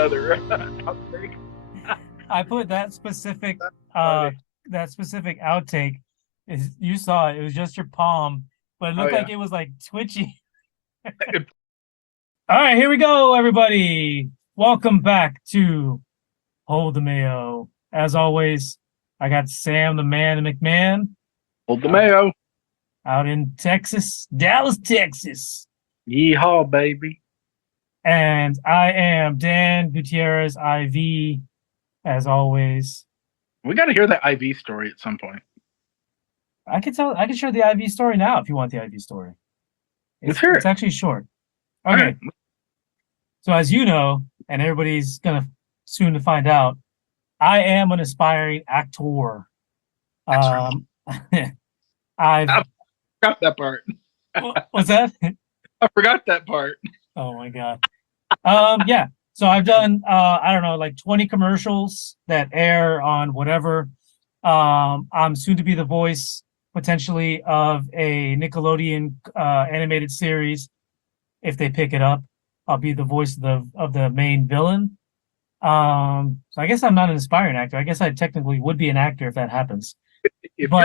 another outtake. I put that specific Funny. outtake. Is you saw it? It was just your palm, but it Oh looked yeah. like it was like twitchy. All right, here we go, everybody. Welcome back to Hold the Mayo. As always, I got Sam the Man McMahon Hold the Mayo. out in Texas, Dallas, Texas. Yeehaw, baby. And I am Dan Gutierrez IV, as always. We got to hear that IV story at some point. I can share the IV story now if you want the IV story. Let's hear It's it. actually short. All Okay. right. So as you know, and everybody's gonna soon to find out, I am an aspiring actor. That's I've I forgot that part. what's that? I forgot that part. Oh my god. Yeah. So I've done I don't know, like 20 commercials that air on whatever. I'm soon to be the voice potentially of a Nickelodeon animated series if they pick it up. I'll be the voice of the main villain. So I guess I'm not an aspiring actor. I guess I technically would be an actor if that happens. If But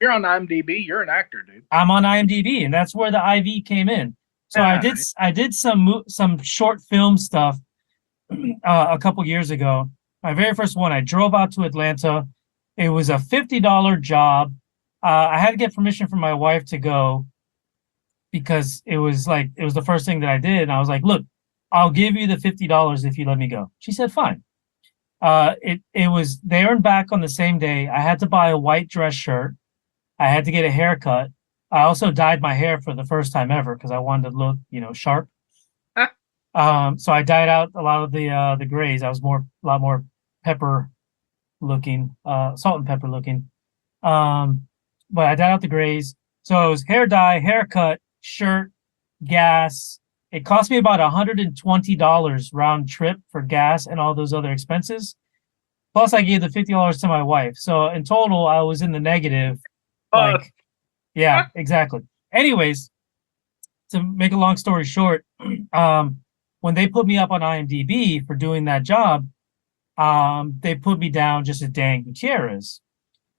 you're on IMDb, you're an actor, dude. I'm on IMDb, and that's where the IV came in. So I did some short film stuff a couple years ago. My very first one, I drove out to Atlanta. It was a $50 job. I had to get permission from my wife to go because it was the first thing that I did, and I was like, "Look, I'll give you the $50 if you let me go." She said, "Fine." It was there and back on the same day. I had to buy a white dress shirt. I had to get a haircut. I also dyed my hair for the first time ever because I wanted to look, sharp. So I dyed out a lot of the grays. I was a lot more pepper looking, salt and pepper looking. But I dyed out the grays. So it was hair dye, haircut, shirt, gas. It cost me about $120 round trip for gas and all those other expenses. Plus, I gave the $50 to my wife. So in total, I was in the negative. Uh, Like, yeah, exactly. Anyways, to make a long story short, when they put me up on IMDb for doing that job, they put me down just as Dan Gutierrez.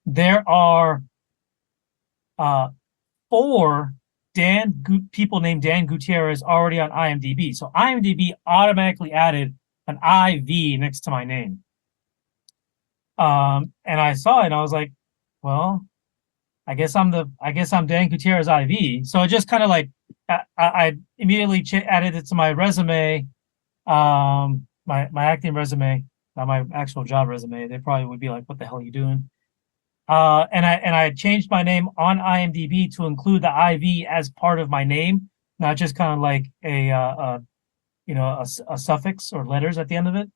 There are four people named Dan Gutierrez already on IMDb. So IMDb automatically added an IV next to my name. And I saw it and I was like, well, I guess I'm Dan Gutierrez IV. So it just kind of like I immediately added it to my resume, my acting resume, not my actual job resume. They probably would be like, "What the hell are you doing?" And I changed my name on IMDb to include the IV as part of my name, not just kind of like a suffix or letters at the end of it.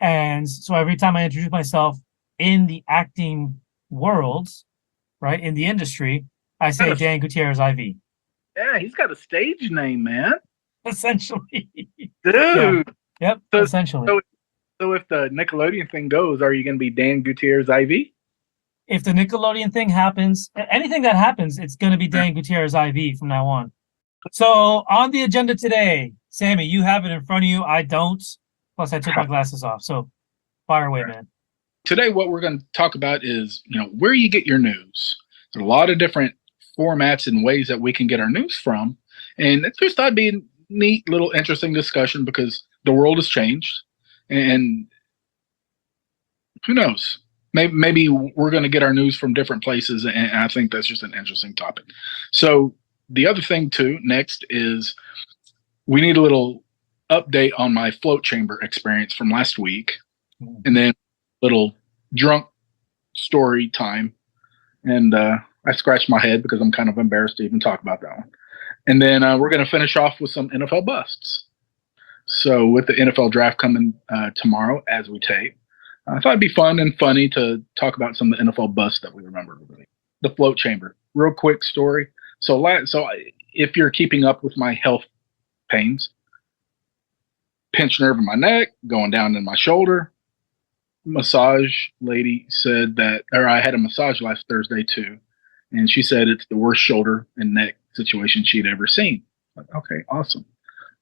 And so every time I introduce myself in the acting world, right, in the industry, I say Dan Gutierrez IV. Yeah, he's got a stage name, man. Essentially. Dude. Yeah. Yep. So, essentially. So if the Nickelodeon thing goes, are you going to be Dan Gutierrez IV? If the Nickelodeon thing happens, anything that happens, it's going to be Dan Gutierrez IV from now on. So on the agenda today, Sammy, you have it in front of you. I don't. Plus, I took my glasses off. So fire away, man. Today, what we're going to talk about is, where you get your news. There's a lot of different formats and ways that we can get our news from. And it just thought it'd be a neat little interesting discussion because the world has changed. And who knows? Maybe we're going to get our news from different places. And I think that's just an interesting topic. So the other thing, too, next is we need a little update on my float chamber experience from last week. And then little drunk story time. And I scratched my head because I'm kind of embarrassed to even talk about that one. And then we're going to finish off with some NFL busts. So with the NFL draft coming tomorrow as we tape, I thought it'd be fun and funny to talk about some of the NFL busts that we remember. The float chamber. Real quick story. So if you're keeping up with my health pains, pinched nerve in my neck, going down in my shoulder. Massage lady said that, or I had a massage last Thursday too, and she said it's the worst shoulder and neck situation she'd ever seen. Like, okay, awesome.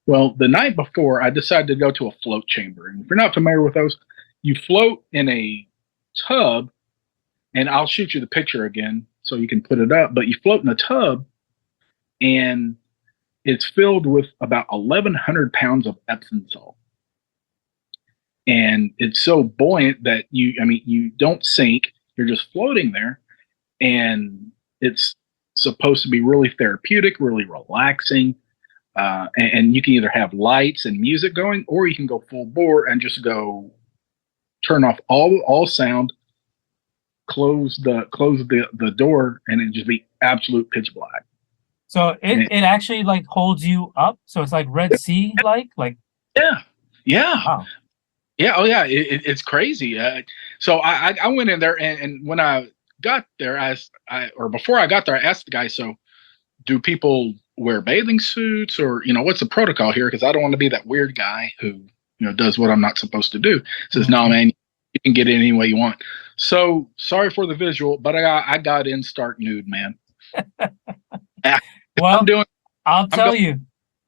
Well, the night before, I decided to go to a float chamber. And if you're not familiar with those, you float in a tub, and I'll shoot you the picture again so you can put it up. But you float in a tub, and it's filled with about 1,100 pounds of Epsom salt. And it's so buoyant that you don't sink, you're just floating there. And it's supposed to be really therapeutic, really relaxing. And you can either have lights and music going, or you can go full bore and just go turn off all sound, close the door, and it just be absolute pitch black. So it actually like holds you up. So it's like Red Sea like. Yeah. Wow. Yeah. Oh yeah. It's crazy. So I went in there, and when I got there, before I got there, I asked the guy, so do people wear bathing suits, or what's the protocol here? Because I don't want to be that weird guy who does what I'm not supposed to do. Says, no, man, you can get in any way you want. So sorry for the visual, but I got in stark nude, man. Well, I'll tell you,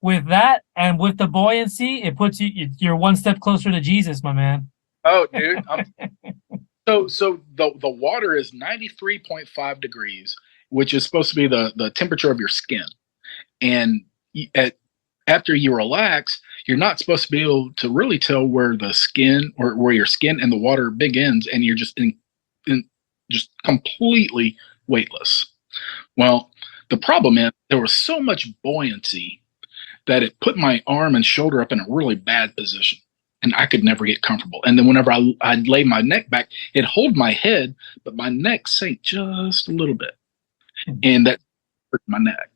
with that and with the buoyancy, it puts you're one step closer to Jesus, my man. Oh, dude. So the water is 93.5 degrees, which is supposed to be the temperature of your skin. And after you relax, you're not supposed to be able to really tell where the skin or where your skin and the water begins, and you're just just completely weightless. Well, the problem is there was so much buoyancy that it put my arm and shoulder up in a really bad position, and I could never get comfortable. And then whenever I'd lay my neck back, it'd hold my head, but my neck sank just a little bit, and that hurt my neck.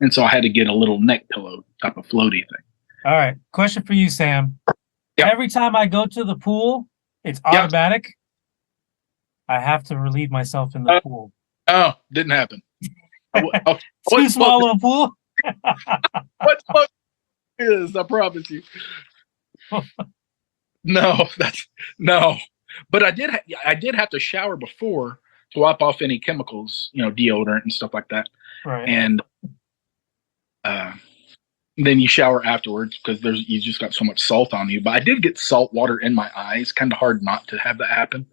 And so I had to get a little neck pillow type of floaty thing. All right. Question for you, Sam. Yep. Every time I go to the pool, it's automatic. Yep. I have to relieve myself in the pool. Oh, didn't happen. Too small of a pool? What float is, I promise you. No. But I did have to shower before to wipe off any chemicals, deodorant and stuff like that. Right. And then you shower afterwards because you just got so much salt on you. But I did get salt water in my eyes. Kind of hard not to have that happen.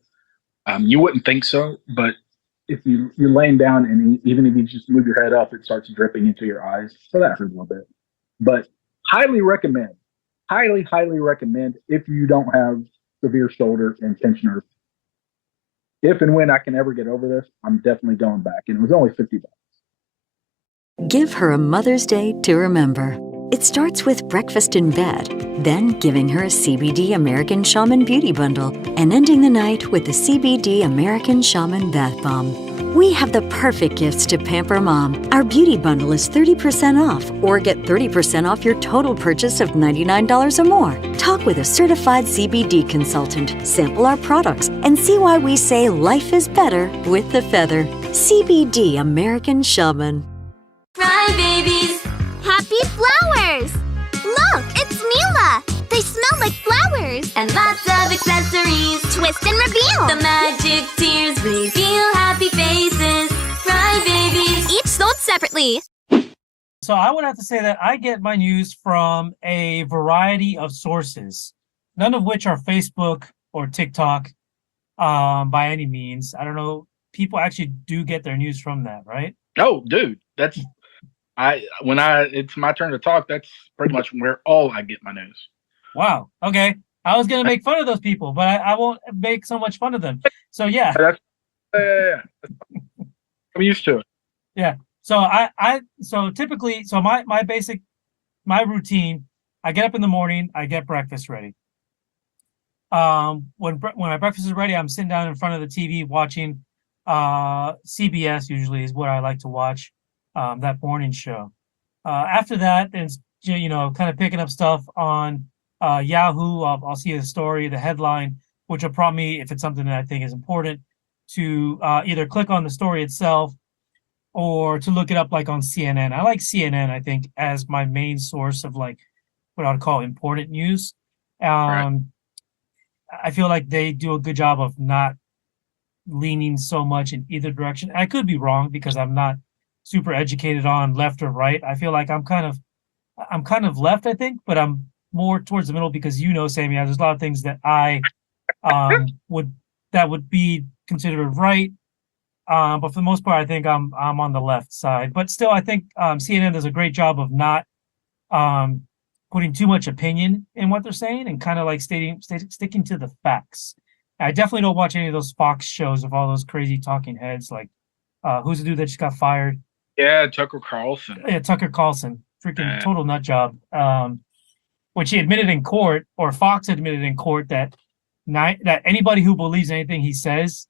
You wouldn't think so, but if you're laying down and even if you just move your head up, it starts dripping into your eyes. So that hurts a little bit. But highly recommend if you don't have severe shoulder and tensioner. If and when I can ever get over this, I'm definitely going back. And it was only $50. Give her a Mother's Day to remember. It starts with breakfast in bed, then giving her a CBD American Shaman Beauty Bundle, and ending the night with the CBD American Shaman Bath Bomb. We have the perfect gifts to pamper Mom. Our beauty bundle is 30% off, or get 30% off your total purchase of $99 or more. Talk with a certified CBD consultant, sample our products, and see why we say life is better with the feather. CBD American Shaman. Cry babies! Happy flowers! Look, it's Mila! They smell like flowers! And lots of accessories! Twist and reveal! The magic tears reveal happy faces! Cry babies! Each sold separately! So I would have to say that I get my news from a variety of sources, none of which are Facebook or TikTok by any means. I don't know. People actually do get their news from that, right? Oh, dude, it's my turn to talk, that's pretty much where all I get my news. Wow. Okay. I was gonna make fun of those people, but I won't make so much fun of them. So yeah. I'm used to it. Yeah. So so typically, my routine, I get up in the morning, I get breakfast ready. When my breakfast is ready, I'm sitting down in front of the TV watching CBS usually is what I like to watch. That morning show. After that, it's kind of picking up stuff on Yahoo. I'll see the story, the headline, which will prompt me, if it's something that I think is important, to either click on the story itself or to look it up like on CNN. I like CNN, I think, as my main source of like what I'd call important news. Right. I feel like they do a good job of not leaning so much in either direction. I could be wrong because I'm not super educated on left or right. I feel like I'm kind of I'm kind of left, I think, but I'm more towards the middle because Sammy, there's a lot of things that I would be considered right. But for the most part, I think I'm on the left side. But still, I think CNN does a great job of not putting too much opinion in what they're saying and kind of like sticking to the facts. I definitely don't watch any of those Fox shows of all those crazy talking heads. Like, who's the dude that just got fired? Yeah, Tucker Carlson. Yeah, Tucker Carlson, freaking total nut job. Which he admitted in court, or Fox admitted in court that anybody who believes anything he says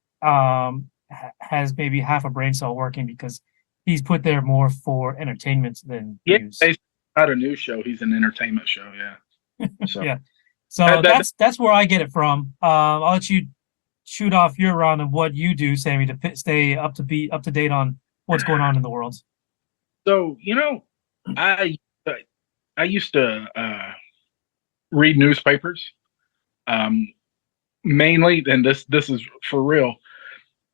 has maybe half a brain cell working because he's put there more for entertainment than news. He's not a news show; he's an entertainment show. Yeah. So. Yeah. So that's where I get it from. I'll let you shoot off your round of what you do, Sammy, to stay up to date on what's going on in the world. So I used to read newspapers, mainly, and this is for real.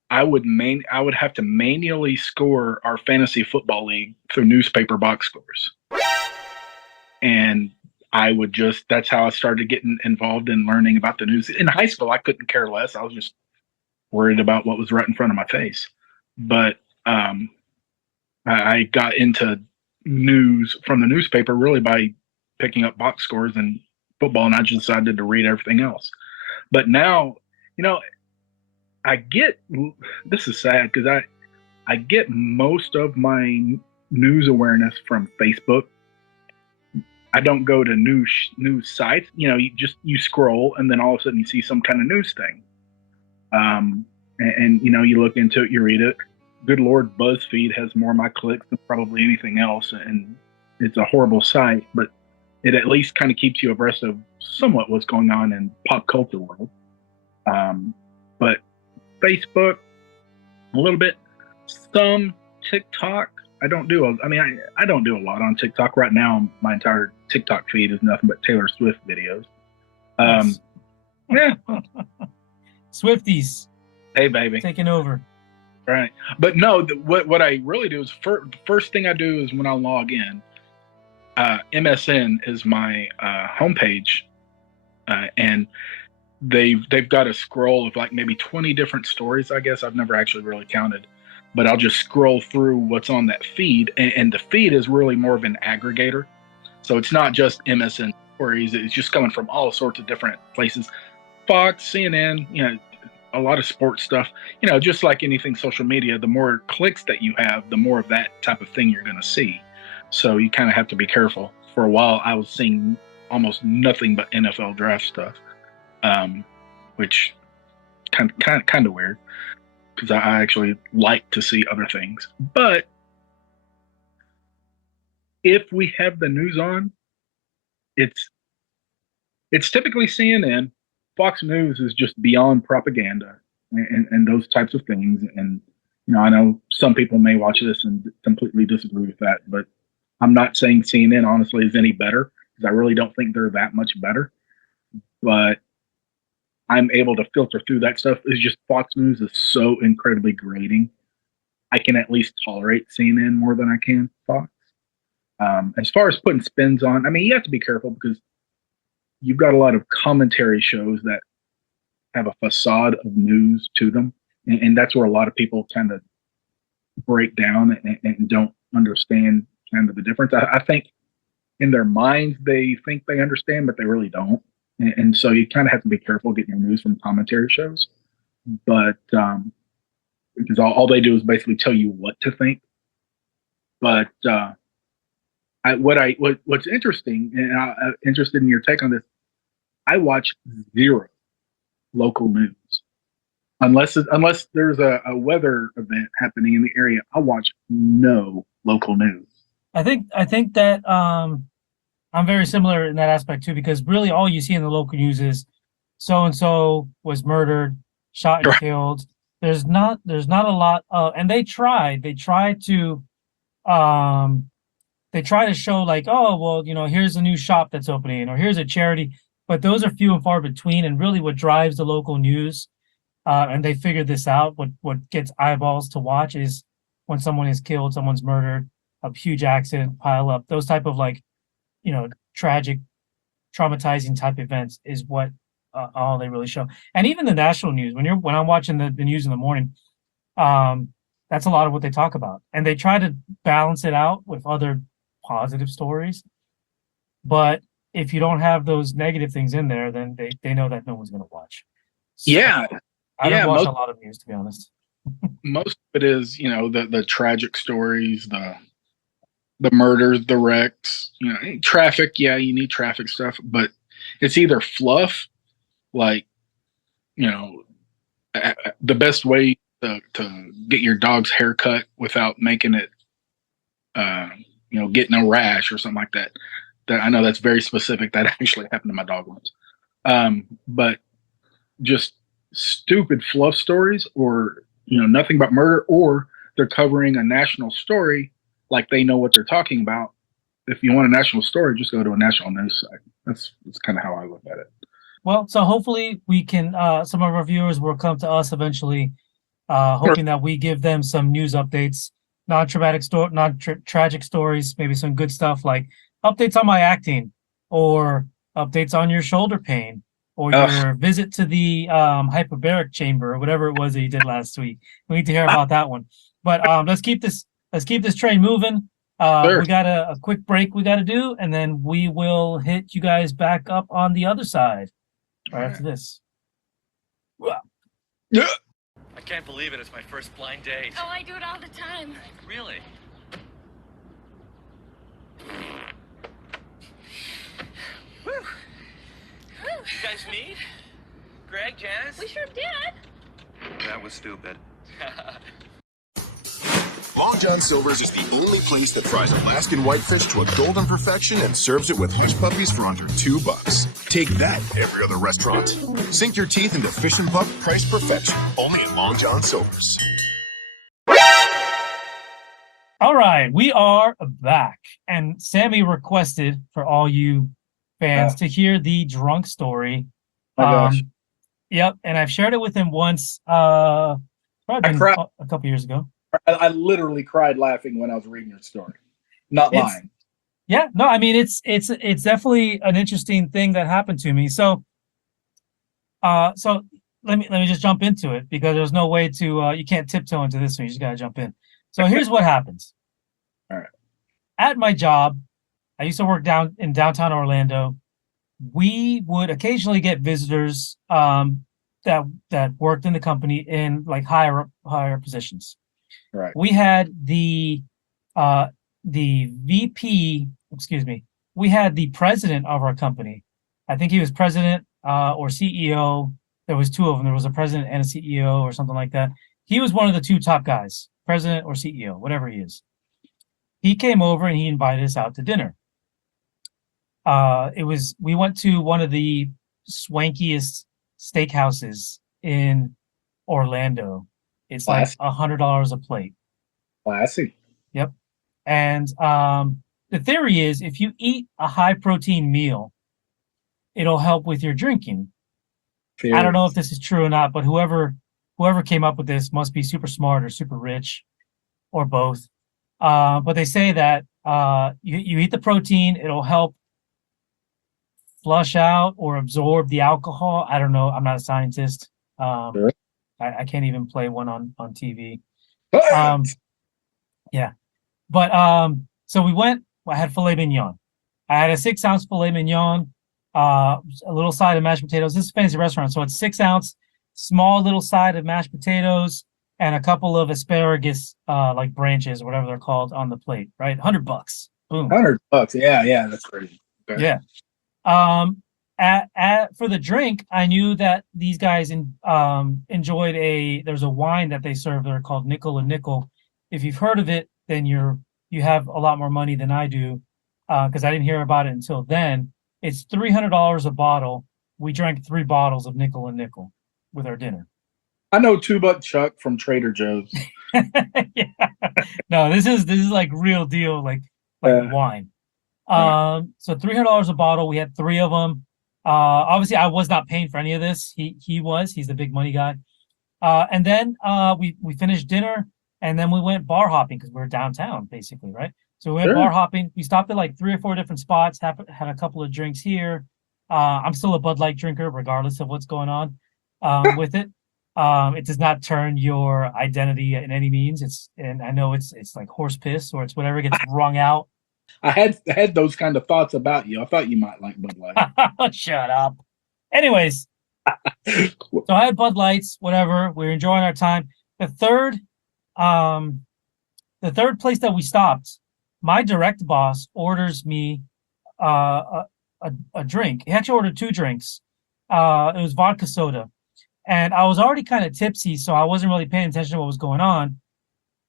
I would have to manually score our fantasy football league through newspaper box scores, and that's how I started getting involved in learning about the news. In high school, I couldn't care less. I was just worried about what was right in front of my face. But I got into news from the newspaper really by picking up box scores and football, and I just decided to read everything else. But now, this is sad because I get most of my news awareness from Facebook. I don't go to news sites. You scroll and then all of a sudden you see some kind of news thing. And you look into it, you read it. Good Lord, BuzzFeed has more of my clicks than probably anything else. And it's a horrible site, but it at least kind of keeps you abreast of somewhat what's going on in pop culture world. But Facebook, a little bit, some TikTok. I don't do a lot on TikTok right now. My entire TikTok feed is nothing but Taylor Swift videos. Yeah. Swifties. Hey, baby. Taking over. Right. But no, what I really do is first thing I do is when I log in, MSN is my homepage, and they've got a scroll of like maybe 20 different stories. I guess I've never actually really counted, but I'll just scroll through what's on that feed, and the feed is really more of an aggregator. So it's not just MSN stories; it's just coming from all sorts of different places. Fox, CNN, a lot of sports stuff. Just like anything social media, the more clicks that you have, the more of that type of thing you're going to see. So you kind of have to be careful. For a while, I was seeing almost nothing but NFL draft stuff, which kind of weird because I actually like to see other things. But if we have the news on, it's typically CNN. Fox News is just beyond propaganda and those types of things. And I know some people may watch this and completely disagree with that, but I'm not saying CNN honestly is any better because I really don't think they're that much better. But I'm able to filter through that stuff. It's just Fox News is so incredibly grating. I can at least tolerate CNN more than I can Fox. As far as putting spins on, you have to be careful because you've got a lot of commentary shows that have a facade of news to them. And that's where a lot of people kind of break down and don't understand kind of the difference. I think in their minds, they think they understand, but they really don't. And so you kind of have to be careful getting your news from commentary shows. But because all they do is basically tell you what to think. But what's interesting, and I'm interested in your take on this, I watch zero local news. Unless there's a weather event happening in the area, I watch no local news. I think that I'm very similar in that aspect too, because really all you see in the local news is so and so was murdered, shot and killed. There's not a lot of, and they try to show like, oh well, here's a new shop that's opening or here's a charity, but those are few and far between. And really what drives the local news, and they figured this out, what gets eyeballs to watch is when someone is killed, someone's murdered, a huge accident, pile up, those type of like tragic, traumatizing type events is what all they really show. And even the national news, when I'm watching the news in the morning, that's a lot of what they talk about. And they try to balance it out with other positive stories. But if you don't have those negative things in there, then they know that no one's going to watch. So Yeah. I don't watch a lot of news, to be honest. Most of it is, the tragic stories, the murders, the wrecks, traffic. Yeah, you need traffic stuff, but it's either fluff, like, the best way to get your dog's hair cut without making it, getting a rash or something like that. That I know that's very specific. That actually happened to my dog once. But just stupid fluff stories, or nothing but murder, or they're covering a national story like they know what they're talking about. If you want a national story, just go to a national news site. That's kind of how I look at it. Well, so hopefully we can some of our viewers will come to us eventually, hoping that we give them some news updates, tragic stories, maybe some good stuff like updates on my acting, or updates on your shoulder pain, or your visit to the hyperbaric chamber, or whatever it was that you did last week. We need to hear about that one. But let's keep this train moving. Sure. We got a quick break we got to do, and then we will hit you guys back up on the other side right after this. Yeah. I can't believe it. It's my first blind date. Oh, I do it all the time. Really? Woo! You guys meet? Greg, Janice? We sure did. That was stupid. Long John Silver's is the only place that fries Alaskan whitefish to a golden perfection and serves it with hush puppies for under $2. Take that, every other restaurant. Sink your teeth into fish and pup price perfection, only at Long John Silver's. All right, we are back, and Sammy requested for all you fans to hear the drunk story. My gosh. Yep, and I've shared it with him once, probably a couple years ago. I literally cried laughing when I was reading your story. Not lying. Yeah, no, I mean it's definitely an interesting thing that happened to me. So let me just jump into it, because there's no way to you can't tiptoe into this one. You just gotta jump in. So here's what happens. All right. At my job, I used to work in downtown Orlando. We would occasionally get visitors that worked in the company in like higher positions. Right. We had the VP, we had the president of our company. I think he was president or CEO. There was two of them. There was a president and a CEO or something like that. He was one of the two top guys, president or CEO, whatever he is. He came over and he invited us out to dinner. We went to one of the swankiest steakhouses in Orlando. It's like $100 a plate. Classy. Yep. And the theory is, if you eat a high protein meal, it'll help with your drinking. I don't know if this is true or not, but whoever came up with this must be super smart or super rich, or both. But they say that you eat the protein, it'll help flush out or absorb the alcohol. I don't know. I'm not a scientist. Sure. I can't even play one on TV. Yeah. But so we went, I had filet mignon. I had a 6-ounce filet mignon, a little side of mashed potatoes. This is a fancy restaurant, so it's 6-ounce, small little side of mashed potatoes, and a couple of asparagus like branches or whatever they're called on the plate, right? $100. Boom. $100. Yeah, that's crazy. Okay. Yeah. For the drink, I knew that these guys enjoyed there's a wine that they serve there called Nickel and Nickel. If you've heard of it, then you have a lot more money than I do, because I didn't hear about it until then. It's $300 a bottle. We drank 3 bottles of Nickel and Nickel with our dinner. I know $2 Chuck from Trader Joe's. Yeah. No, this is like real deal, like wine. So $300 a bottle. We had 3 of them. Obviously I was not paying for any of this. He's the big money guy. And then we finished dinner, and then we went bar hopping because we were downtown basically, right? So we went Sure. bar hopping. We stopped at like 3 or 4 different spots. Had a couple of drinks here. I'm still a Bud Light drinker, regardless of what's going on with it. It does not turn your identity in any means. And I know it's like horse piss or it's whatever gets wrung out. I had those kind of thoughts about you. I thought you might like Bud Light. Shut up. Anyways, so I had Bud Lights, whatever. We were enjoying our time. The third place that we stopped, my direct boss orders me a drink. He actually ordered 2 drinks. It was vodka soda. And I was already kind of tipsy, so I wasn't really paying attention to what was going on.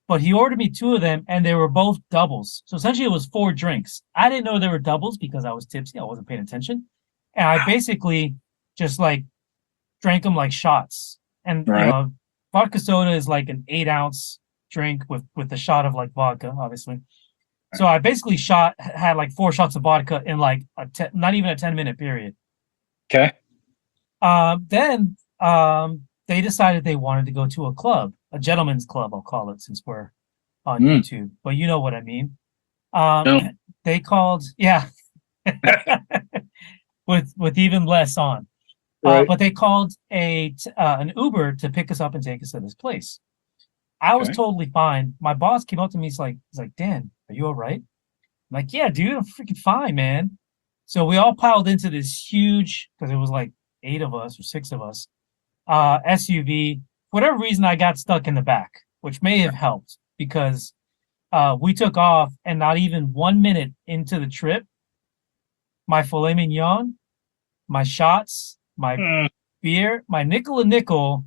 But he ordered me 2 of them, and they were both doubles. So essentially, it was 4 drinks. I didn't know they were doubles because I was tipsy. I wasn't paying attention. And I basically just like drank them like shots. And Right. you know, vodka soda is like an 8-ounce drink with a shot of like vodka, obviously. So I basically had like 4 shots of vodka in like not even a 10-minute period. Okay. Then they decided they wanted to go to a club, a gentleman's club, I'll call it, since we're on YouTube. But you know what I mean. No. They called, yeah, with even less on. Right. But they called an Uber to pick us up and take us to this place. I was Okay. totally fine. My boss came up to me. He's like, Dan, are you all right? I'm like, yeah, dude, I'm freaking fine, man. So we all piled into this huge, because it was like 8 of us or 6 of us, SUV. For whatever reason, I got stuck in the back, which may have helped because we took off, and not even 1 minute into the trip, my filet mignon, my shots, my beer, my nickel and nickel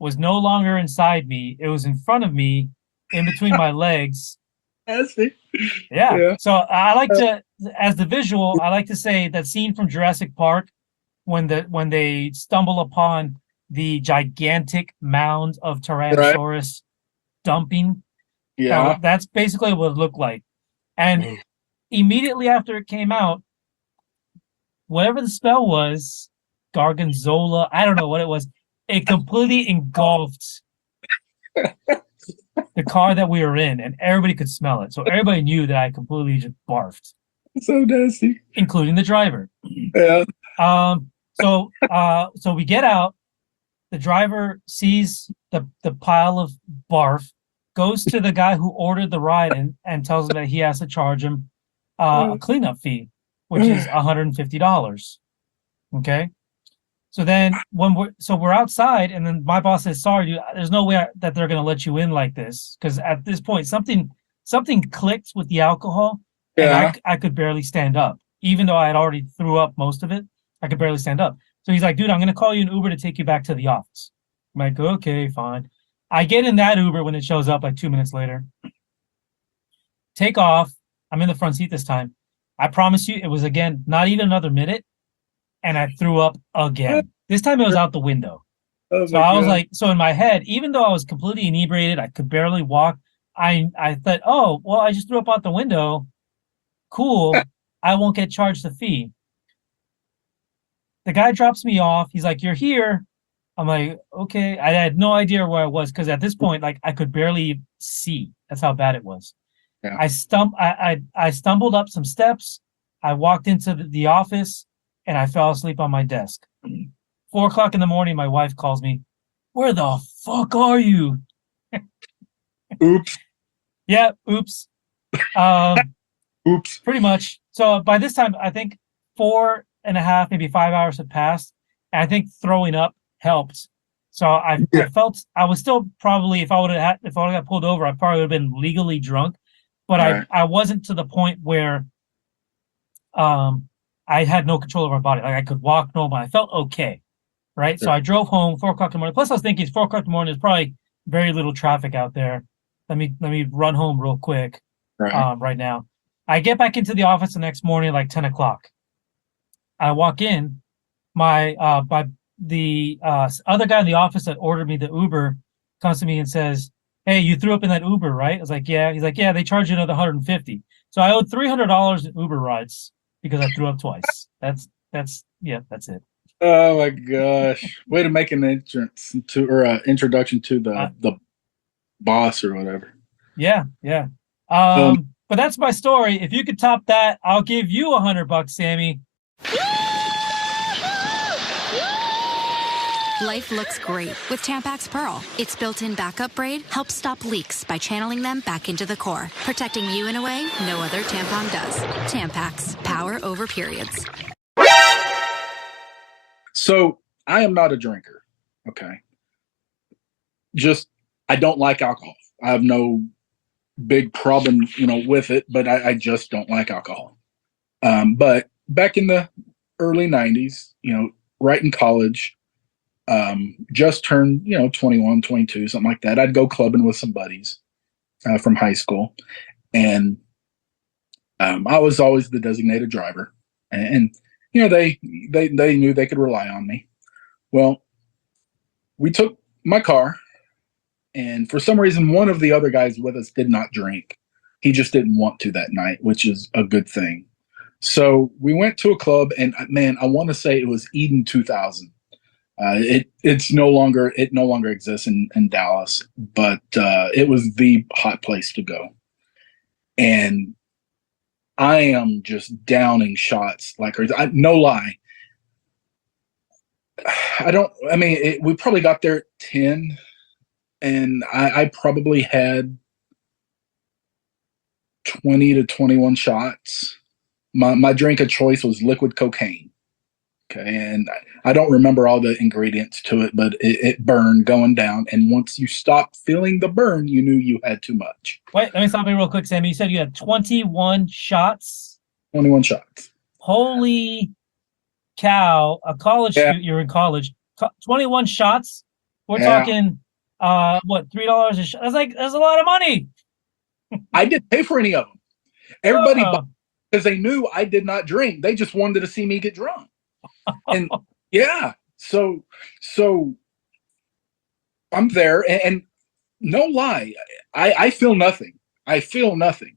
was no longer inside me. It was in front of me, in between my legs. I see. Yeah. So I like to, as the visual, I like to say that scene from Jurassic Park when they stumble upon the gigantic mound of Tyrannosaurus dumping. Yeah. That's basically what it looked like. And immediately after it came out, whatever the spell was, Gargonzola, I don't know what it was, it completely engulfed the car that we were in, and everybody could smell it. So everybody knew that I completely just barfed, So nasty. including the driver. Yeah. So we get out. The driver sees the pile of barf, goes to the guy who ordered the ride and tells him that he has to charge him a cleanup fee, which is $150. Okay. So then we're outside, and then my boss says, "Sorry, dude, there's no way that they're gonna let you in like this," because at this point something clicked with the alcohol, Yeah. and I could barely stand up, even though I had already threw up most of it. I could barely stand up. So he's like, "Dude, I'm gonna call you an Uber to take you back to the office." I'm like, "Okay, fine." I get in that Uber when it shows up like 2 minutes later. Take off. I'm in the front seat this time. I promise you, it was again not even another minute, and I threw up again. This time it was out the window. Oh So I was like, so in my head, even though I was completely inebriated, I could barely walk. I thought, oh, well, I just threw up out the window. Cool. I won't get charged the fee. The guy drops me off. He's like, "You're here." I'm like, okay. I had no idea where I was because at this point, like, I could barely see. That's how bad it was. Yeah. I stumbled up some steps. I walked into the office, and I fell asleep on my desk. 4 o'clock in the morning, my wife calls me. "Where the fuck are you?" Oops. Yeah, oops. Oops. Pretty much. So by this time, I think 4.5, maybe 5 hours had passed. And I think throwing up helped. So I felt I was still probably, if I would have got pulled over, I probably would have been legally drunk. But Right. I wasn't to the point where I had no control over my body. Like I could walk normal. I felt okay. Right. So Sure. I drove home 4 o'clock in the morning. Plus I was thinking it's 4 o'clock in the morning. There's probably very little traffic out there. Let me run home real quick Right. now. I get back into the office the next morning, like 10 o'clock. I walk in, the other guy in the office that ordered me the Uber comes to me and says, "Hey, you threw up in that Uber, right?" I was like, "Yeah." He's like, "Yeah, they charge you another $150." So I owed $300 in Uber rides because I threw up twice. That's it. Oh my gosh. Way to make an entrance to or introduction to the boss or whatever. Yeah. But that's my story. If you could top that, I'll give you $100, Sammy. Life looks great with Tampax Pearl. Its built-in backup braid helps stop leaks by channeling them back into the core, protecting you in a way no other tampon does. Tampax, power over periods. So I am not a drinker. Okay. Just, I don't like alcohol. I have no big problem, with it, but I just don't like alcohol. But back in the early 90s, right in college, just turned, 21, 22, something like that. I'd go clubbing with some buddies from high school. And I was always the designated driver. And they knew they could rely on me. Well, we took my car, and for some reason, one of the other guys with us did not drink. He just didn't want to that night, which is a good thing. So we went to a club, and man, I want to say it was Eden 2000. It no longer exists in Dallas, but it was the hot place to go. And I am just downing shots like crazy. No lie. We probably got there at 10, and I probably had 20 to 21 shots. My drink of choice was liquid cocaine. Okay, and I don't remember all the ingredients to it, but it burned going down. And once you stopped feeling the burn, you knew you had too much. Wait, let me stop you real quick, Sammy. You said you had 21 shots? 21 shots. Holy cow. A college student, you're in college. 21 shots? We're talking, $3 a shot? That's a lot of money. I didn't pay for any of them. Everybody bought because they knew I did not drink. They just wanted to see me get drunk. And so I'm there, and no lie, I feel nothing. I feel nothing.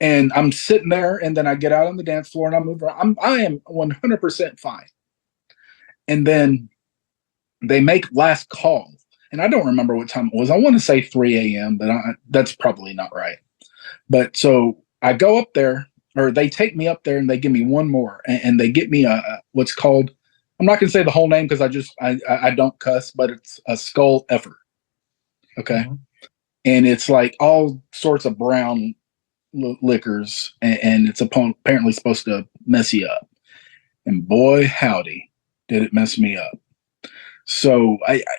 And I'm sitting there, and then I get out on the dance floor and I move around. I am 100% fine. And then they make last call, and I don't remember what time it was. I want to say 3 a.m., but that's probably not right. But so I go up there, or they take me up there, and they give me one more, and they get me what's called, I'm not going to say the whole name because I don't cuss, but it's a skull effort. Okay. Mm-hmm. And it's like all sorts of brown liquors, and it's apparently supposed to mess you up. And boy, howdy, did it mess me up. So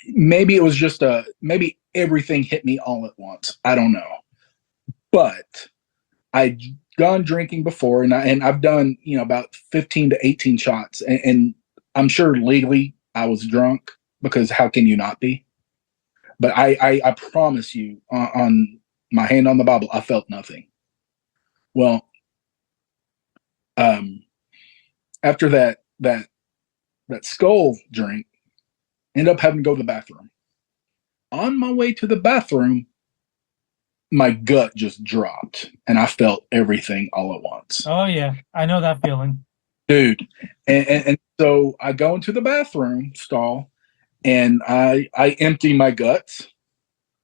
maybe it was just maybe everything hit me all at once. I don't know. But I'd gone drinking before, and I've done, about 15 to 18 shots, and I'm sure legally I was drunk, because how can you not be? But I promise you, on my hand on the Bible, I felt nothing. Well, after that skull drink, ended up having to go to the bathroom. On my way to the bathroom, my gut just dropped, and I felt everything all at once. Oh yeah, I know that feeling, dude. And so I go into the bathroom stall, and I empty my guts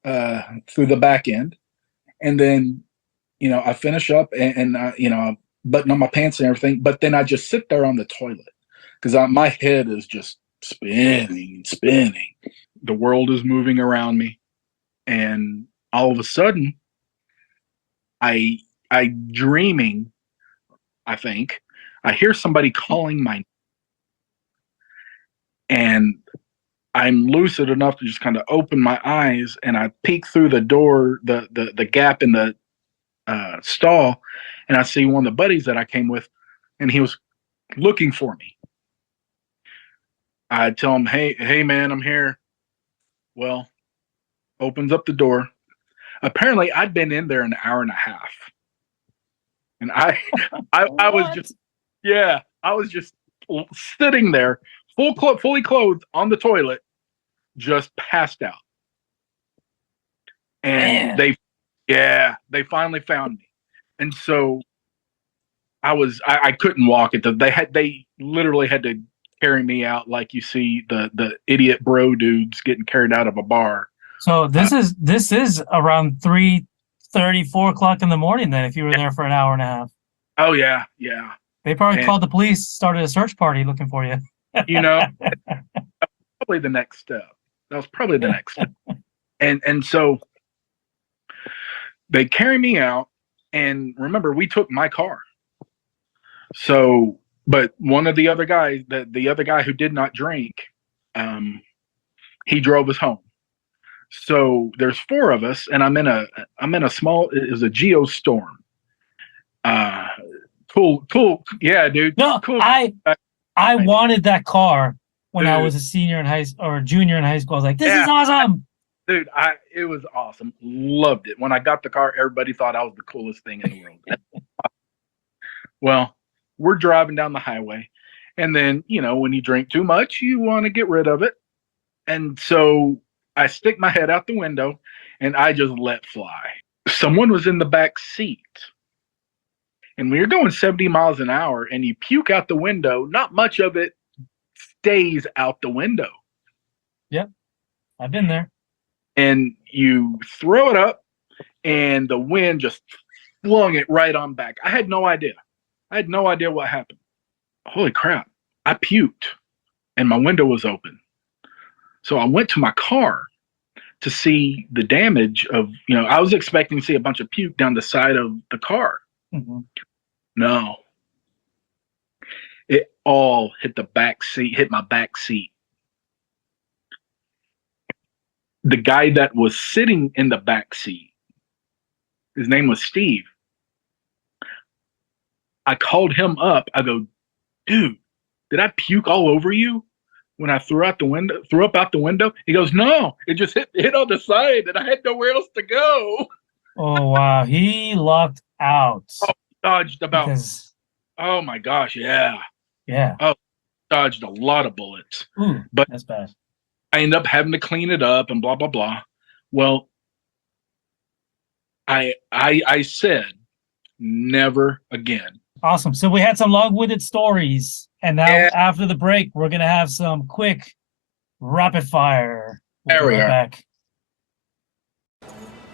through the back end, and then I finish up, and I button on my pants and everything. But then I just sit there on the toilet because my head is just spinning. The world is moving around me, and all of a sudden, I dreaming, I think, I hear somebody calling my name, and I'm lucid enough to just kind of open my eyes, and I peek through the door, the gap in the stall, and I see one of the buddies that I came with, and he was looking for me. I tell him, hey man, I'm here. Well, opens up the door. Apparently, I'd been in there an hour and a half, and I was just, I was just sitting there, fully clothed on the toilet, just passed out. And they finally found me, and so I couldn't walk it. They literally had to carry me out like you see the idiot bro dudes getting carried out of a bar. So this is around 3 3:30, 4 o'clock in the morning then if you were there for an hour and a half. Oh yeah, yeah. They probably And- called the police, started a search party looking for you. You know, probably the next step. That was probably the next step. And so they carry me out, and remember, we took my car. So, but one of the other guys, the other guy who did not drink, he drove us home. So there's 4 of us, and I'm in a small. It was a geostorm. Cool. Yeah, dude. No, cool. I wanted that car when I Dude. was a senior in high or junior in high school. I was like, this Yeah. is awesome. Dude, it was awesome. Loved it. When I got the car, everybody thought I was the coolest thing in the world. Well, we're driving down the highway, and then, when you drink too much, you want to get rid of it. And so I stick my head out the window, and I just let fly. Someone was in the back seat, and when you're going 70 miles an hour and you puke out the window, not much of it stays out the window. Yep. I've been there. And you throw it up, and the wind just flung it right on back. I had no idea what happened. Holy crap. I puked, and my window was open. So I went to my car to see the damage of, I was expecting to see a bunch of puke down the side of the car. Mm-hmm. No. It all hit my back seat. The guy that was sitting in the back seat, his name was Steve. I called him up. I go, dude, did I puke all over you when I threw up out the window? He goes, no, it just hit on the side, and I had nowhere else to go. Oh, wow. He lucked out. Oh, dodged about. Because, oh my gosh, yeah. yeah. Oh, dodged a lot of bullets. Ooh, But that's bad. I end up having to clean it up and blah, blah, blah. Well, I said never again. Awesome. So we had some long-winded stories, and now Yeah. after the break, we're gonna have some quick rapid fire. There we be right are. back.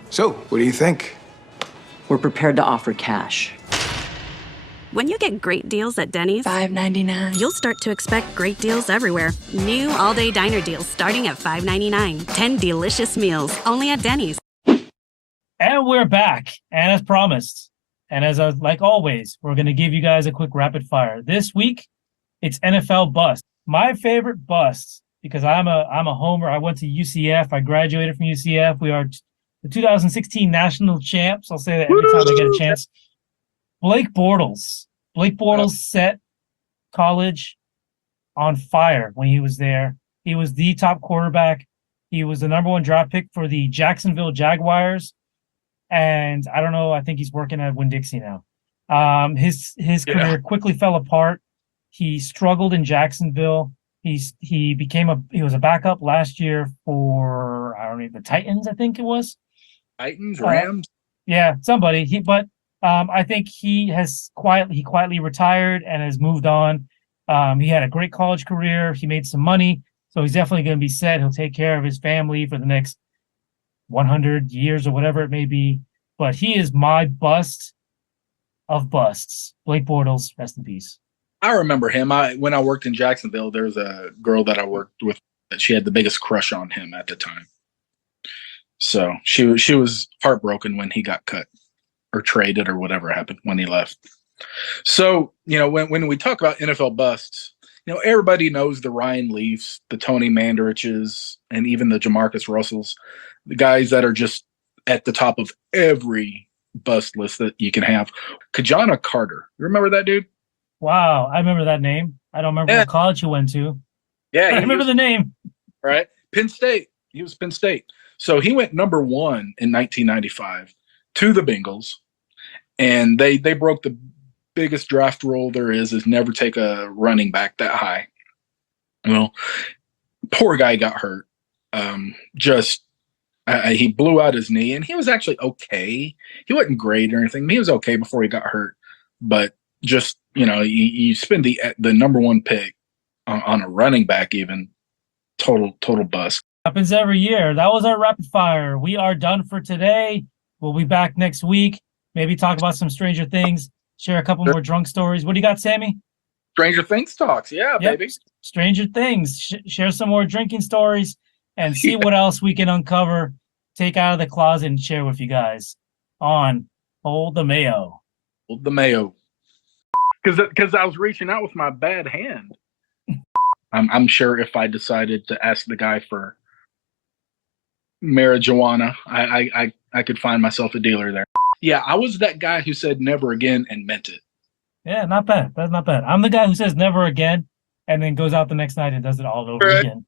So, what do you think? We're prepared to offer cash. When you get great deals at Denny's, $5.99. you'll start to expect great deals everywhere. New all-day diner deals starting at $5.99. 10 delicious meals, only at Denny's. And we're back, and as promised, and as like always, we're going to give you guys a quick rapid fire. This week, it's NFL bust. My favorite bust, because I'm a homer. I went to UCF. I graduated from UCF. We are the 2016 national champs. I'll say that every time I get a chance. Blake Bortles. Blake Bortles set college on fire when he was there. He was the top quarterback. He was the number 1 draft pick for the Jacksonville Jaguars. And I don't know, I think he's working at Winn-Dixie now. His career quickly fell apart. He struggled in Jacksonville. He was a backup last year for, I don't know, the Titans, I think it was. Titans, Rams. Yeah, somebody. I think he quietly retired and has moved on. He had a great college career. He made some money, so he's definitely going to be set. He'll take care of his family for the next 100 years or whatever it may be. But he is my bust of busts. Blake Bortles, rest in peace. I remember him. When I worked in Jacksonville, there was a girl that I worked with that she had the biggest crush on him at the time. So she was heartbroken when he got cut or traded or whatever happened when he left. So, when we talk about NFL busts, everybody knows the Ryan Leafs, the Tony Manderiches, and even the Jamarcus Russells, the guys that are just at the top of every bust list that you can have. Kajana Carter. You remember that dude? Wow, I remember that name. I don't remember what college he went to. Yeah, I remember the name. Right? Penn State. He was Penn State. So he went number 1 in 1995 to the Bengals, and they broke the biggest draft rule there is never take a running back that high. Well, poor guy got hurt. He blew out his knee, and he was actually okay. He wasn't great or anything. He was okay before he got hurt, but just you spend the number 1 pick on a running back, even total bust. Happens every year. That was our rapid fire. We are done for today. We'll be back next week. Maybe talk about some Stranger Things. Share a couple more drunk stories. What do you got, Sammy? Stranger Things talks. Yeah, Yep. baby. Stranger Things. Share some more drinking stories and see what else we can uncover, take out of the closet, and share with you guys on Hold the Mayo. Hold the Mayo. Because I was reaching out with my bad hand. I'm sure if I decided to ask the guy for marijuana, I could find myself a dealer there. Yeah, I was that guy who said never again and meant it. Yeah, not bad. That's not bad. I'm the guy who says never again and then goes out the next night and does it all over again.